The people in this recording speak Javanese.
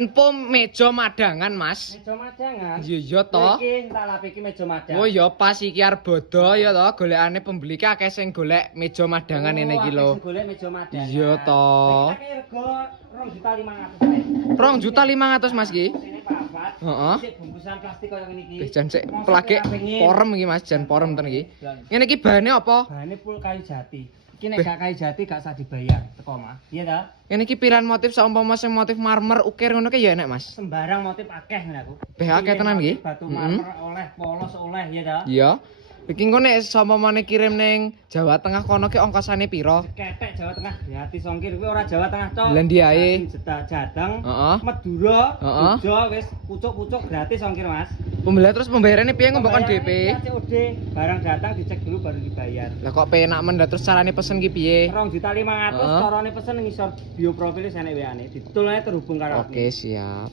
Info meja madangan, Mas. Meja madangan. Iya toh. Iki tak lapi iki meja madangan. Oh ya pas iki arep bodo ya toh, golekane pembeli ki akeh sing golek meja madangan ngene iki lho. Sing golek meja madangan. Iya toh. Iki rego 2.500.000. 2.500.000 Mas ki. Sini papat. Heeh. Sik bungkusan plastik kaya ngene iki. Jan sik plake porem iki Mas, jan porem ten iki. Ngene iki bahane apa? Bahane full kayu jati. Iki nek gak kayu jati gak usah dibayar teko mah. Iya ta? Ngene iki pilihan motif saumpama sing motif marmer ukir ngono ki ya enek Mas. Sembarang motif akeh ngene aku. Beh akeh tenan iki. Batu marmer oleh, polos oleh ya ta? Iya. Iki engko nek saumpamane kirim ning Jawa Tengah kono ki ongkosane piro? Ketek Jawa Tengah gratis ongkir kuwi ora Jawa Tengah tok. Lah ndi ae? Jateng, Heeh. Madura, Heeh. Jogja wis pucuk-pucuk gratis ongkir Mas. Pembelian terus pembayarannya piye ngomong kon DP? COD, barang datang dicek dulu baru dibayar. Lah kok penak men terus carane pesen ki piye? 2.500.000 carane pesen ngisor bio profile sene WA-ne. Ditul ae terhubung karo Oke, siap.